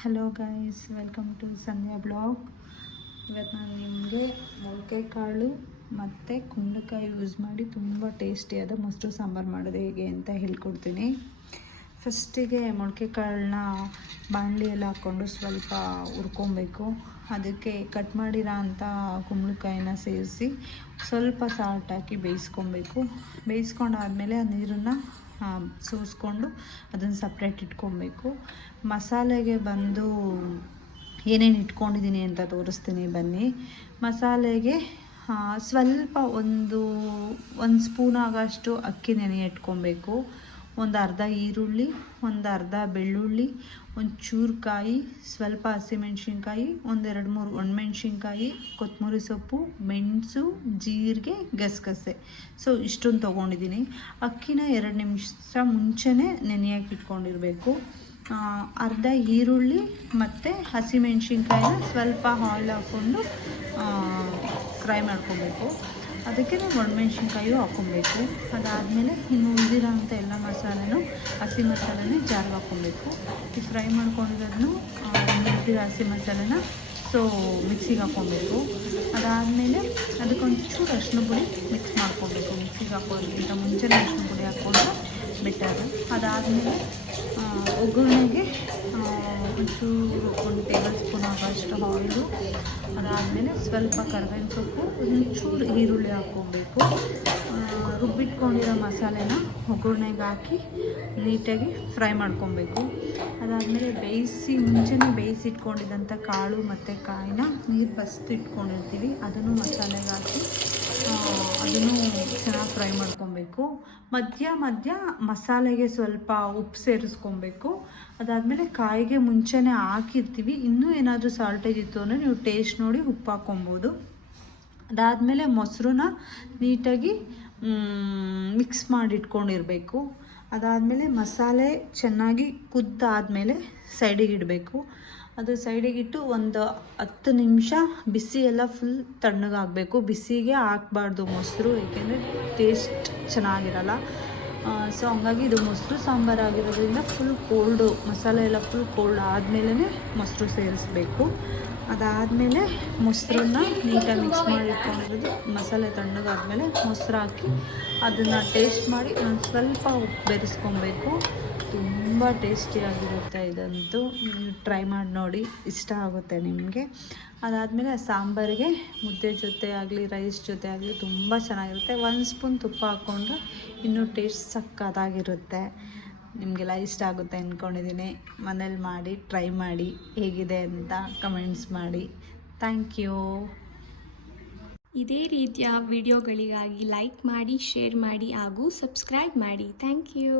Hello guys, welcome to Sandhya blog. ಇವತ್ತು ನಾನು ನಿಮಗೆ ಮೊಳಕೆ ಕಾಳು ಮತ್ತು ಕುಂಬಳಕಾಯಿ ಯೂಸ್ ಮಾಡಿ ತುಂಬ ಟೇಸ್ಟಿಯಾದ ಮೊಸರು ಸಾಂಬಾರು ಮಾಡೋದು ಹೇಗೆ ಅಂತ ಹೇಳ್ಕೊಡ್ತೀನಿ. ಫಸ್ಟಿಗೆ ಮೊಳಕೆ ಕಾಳನ್ನ ಬಾಣಲಿಯಲ್ಲಿ ಹಾಕ್ಕೊಂಡು ಸ್ವಲ್ಪ ಹುರ್ಕೊಬೇಕು. ಅದಕ್ಕೆ ಕಟ್ ಮಾಡಿರೋ ಅಂಥ ಕುಂಬಳಕಾಯಿನ ಸೇರಿಸಿ ಸ್ವಲ್ಪ ಸಾಲ್ಟ್ ಹಾಕಿ ಬೇಯಿಸ್ಕೊಬೇಕು. ಬೇಯಿಸ್ಕೊಂಡಾದಮೇಲೆ ಆ ನೀರನ್ನು ಸೋಸ್ಕೊಂಡು ಅದನ್ನು ಸಪ್ರೇಟ್ ಇಟ್ಕೊಬೇಕು. ಮಸಾಲೆಗೆ ಬಂದು ಏನೇನು ಇಟ್ಕೊಂಡಿದ್ದೀನಿ ಅಂತ ತೋರಿಸ್ತೀನಿ ಬನ್ನಿ. ಮಸಾಲೆಗೆ ಸ್ವಲ್ಪ ಒಂದು ಸ್ಪೂನ್ ಆಗೋಷ್ಟು ಅಕ್ಕಿ ನೆನೆ ಇಟ್ಕೊಬೇಕು. ಒಂದು ಅರ್ಧ ಈರುಳ್ಳಿ, ಒಂದು ಅರ್ಧ ಬೆಳ್ಳುಳ್ಳಿ, ಒಂದು ಚೂರು ಕಾಯಿ, ಸ್ವಲ್ಪ ಹಸಿಮೆಣ್ಸಿನ್ಕಾಯಿ, 1-2-3 ಒಣಮೆಣ್ಸಿನ್ಕಾಯಿ, ಕೊತ್ತಂಬರಿ ಸೊಪ್ಪು, ಮೆಣಸು, ಜೀರಿಗೆ, ಗಸಗಸೆ. ಸೊ ಇಷ್ಟೊಂದು ತೊಗೊಂಡಿದ್ದೀನಿ. ಅಕ್ಕಿನ 2 ನಿಮಿಷ ಮುಂಚೆನೇ ನೆನೆಯಾಗಿ ಇಟ್ಕೊಂಡಿರಬೇಕು. ಅರ್ಧ ಈರುಳ್ಳಿ ಮತ್ತು ಹಸಿಮೆಣ್ಸಿನ್ಕಾಯಿನ ಸ್ವಲ್ಪ ಆಯಿಲ್ ಹಾಕ್ಕೊಂಡು ಫ್ರೈ ಮಾಡ್ಕೊಬೇಕು. ಅದಕ್ಕೆ ಒಣಮೆಣ್ಸಿನ್ಕಾಯು ಹಾಕ್ಕೊಬೇಕು. ಅದಾದಮೇಲೆ ಇನ್ನು ಉಳಿದಿರೋ ಅಂಥ ಎಲ್ಲ ಮಸಾಲೆನೂ ಹಸಿ ಮಸಾಲೆನೇ ಜಾರ್ಗೆ ಹಾಕ್ಕೊಬೇಕು. ಈ ಫ್ರೈ ಮಾಡ್ಕೊಂಡಿರೋದನ್ನು ಉಳಿದಿರೋ ಹಸಿ ಮಸಾಲೆನ ಮಿಕ್ಸಿಗೆ ಹಾಕ್ಕೊಬೇಕು. ಅದಾದಮೇಲೆ ಅದಕ್ಕೊಂಚೂರು ಅರಿಶಿನ ಪುಡಿ ಮಿಕ್ಸ್ ಮಾಡ್ಕೊಬೇಕು. ಮಿಕ್ಸಿಗೆ ಹಾಕೋದಕ್ಕಿಂತ ಮುಂಚೆ ಅರಿಶಿನ ಪುಡಿ ಹಾಕ್ಕೊಂಡ್ರೆ ಬೆಟರು. ಅದಾದಮೇಲೆ ಒಗ್ಗರಣೆಗೆ ಒಂಚೂರು 1 ಟೇಬಲ್ ಸ್ಪೂನ್ ಆಗೋಷ್ಟು ಆಯಿಲು. ಅದಾದಮೇಲೆ ಸ್ವಲ್ಪ ಕರಿಬೇವಿನ ಸೊಪ್ಪು, ಒಂಚೂರು ಈರುಳ್ಳಿ ಹಾಕ್ಕೊಬೇಕು. ರುಬ್ಬಿಟ್ಕೊಂಡಿರೋ ಮಸಾಲೆನ ಒಗ್ಗರಣೆಗೆ ಹಾಕಿ ನೀಟಾಗಿ ಫ್ರೈ ಮಾಡ್ಕೊಬೇಕು. ಅದಾದಮೇಲೆ ಮುಂಚೆನೇ ಬೇಯಿಸಿಟ್ಕೊಂಡಿದ್ದಂಥ ಕಾಳು ಮತ್ತು ಕಾಯಿನ ನೀರು ಫಸ್ಟ್ ಇಟ್ಕೊಂಡಿರ್ತೀವಿ, ಅದನ್ನು ಮಸಾಲೆಗೆ ಹಾಕಿ ಅದನ್ನು ಚೆನ್ನಾಗಿ ಫ್ರೈ ಮಾಡ್ಕೊಬೇಕು. ಮಧ್ಯ ಮಸಾಲೆಗೆ ಸ್ವಲ್ಪ ಉಪ್ಪು ಸೇರಿಸ್ಕೊಬೇಕು. ಅದಾದಮೇಲೆ ಕಾಯಿಗೆ ಮುಂಚೆನೇ ಹಾಕಿರ್ತೀವಿ. ಇನ್ನೂ ಏನಾದರೂ ಸಾಲ್ಟೇಜ್ ಇತ್ತು ಅಂದರೆ ನೀವು ಟೇಸ್ಟ್ ನೋಡಿ ಉಪ್ಪು ಹಾಕ್ಕೊಬೋದು. ಅದಾದಮೇಲೆ ಮೊಸರನ್ನ ನೀಟಾಗಿ ಮಿಕ್ಸ್ ಮಾಡಿ ಇಟ್ಕೊಂಡಿರಬೇಕು. ಅದಾದಮೇಲೆ ಮಸಾಲೆ ಚೆನ್ನಾಗಿ ಕುದ್ದಾದಮೇಲೆ ಸೈಡಿಗೆ ಇಡಬೇಕು. ಅದು ಸೈಡಿಗಿಟ್ಟು ಒಂದು 10 ನಿಮಿಷ ಬಿಸಿ ಎಲ್ಲ ಫುಲ್ ತಣ್ಣಗಾಗಬೇಕು. ಬಿಸಿಗೆ ಹಾಕಬಾರ್ದು ಮೊಸರು, ಏಕೆಂದರೆ ಟೇಸ್ಟ್ ಚೆನ್ನಾಗಿರಲ್ಲ. ಸೊ ಹಂಗಾಗಿ ಇದು ಮೊಸರು ಸಾಂಬಾರು ಆಗಿರೋದ್ರಿಂದ ಫುಲ್ ಕೋಲ್ಡು, ಮಸಾಲೆ ಎಲ್ಲ ಫುಲ್ ಕೋಲ್ಡ್ ಆದಮೇಲೆ ಮೊಸರು ಸೇರಿಸ್ಬೇಕು. ಅದಾದಮೇಲೆ ಮೊಸರನ್ನ ನೀಟಾಗಿ ಮಿಕ್ಸ್ ಮಾಡಿ ಇಟ್ಕೊಂಡಿರೋದು ಮಸಾಲೆ ತಣ್ಣಗಾದ್ಮೇಲೆ ಮೊಸರು ಹಾಕಿ ಅದನ್ನು ಟೇಸ್ಟ್ ಮಾಡಿ ಒಂದು ಸ್ವಲ್ಪ ಉಪ್ಪು ಬೆರೆಸ್ಕೊಬೇಕು. ತುಂಬ ಟೇಸ್ಟಿಯಾಗಿರುತ್ತೆ. ಇದಂತೂ ನೀವು ಟ್ರೈ ಮಾಡಿ ನೋಡಿ, ಇಷ್ಟ ಆಗುತ್ತೆ ನಿಮಗೆ. ಅದಾದಮೇಲೆ ಸಾಂಬಾರಿಗೆ ಮುದ್ದೆ ಜೊತೆ ಆಗಲಿ ರೈಸ್ ಜೊತೆ ಆಗಲಿ ತುಂಬ ಚೆನ್ನಾಗಿರುತ್ತೆ. 1 ಸ್ಪೂನ್ ತುಪ್ಪ ಹಾಕ್ಕೊಂಡ್ರೆ ಇನ್ನೂ ಟೇಸ್ಟ್ ಸಕ್ಕತ್ತಾಗಿರುತ್ತೆ. ನಿಮಗೆಲ್ಲ ಇಷ್ಟ ಆಗುತ್ತೆ ಅಂದ್ಕೊಂಡಿದ್ದೀನಿ. ಮನೇಲಿ ಮಾಡಿ ಟ್ರೈ ಮಾಡಿ, ಹೇಗಿದೆ ಅಂತ ಕಮೆಂಟ್ಸ್ ಮಾಡಿ. Thank you. ಇದೇ ರೀತಿಯ ವಿಡಿಯೋಗಳಿಗಾಗಿ ಲೈಕ್ ಮಾಡಿ, ಶೇರ್ ಮಾಡಿ ಹಾಗೂ ಸಬ್ಸ್ಕ್ರೈಬ್ ಮಾಡಿ. Thank you.